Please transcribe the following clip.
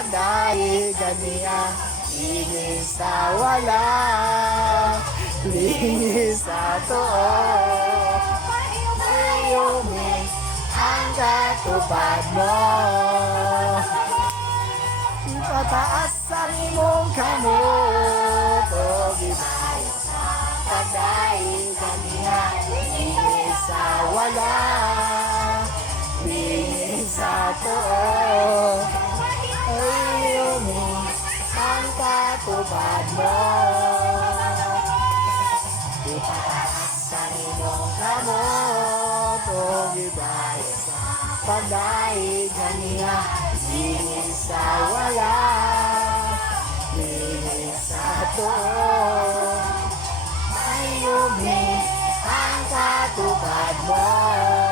pagdaig kaniya, linis sa wala, linis sa too. Mayumi ang katupad mo, ipataas ang imong kamot, o gibay pagdaig kaniya, linis sa wala, linis sa too. Mayumi ang katupad mo, ipataas ang imong kamot, o gibay pagdaig kaniya, linis sa wala, linis sa too. Mayumi ang katupad mo.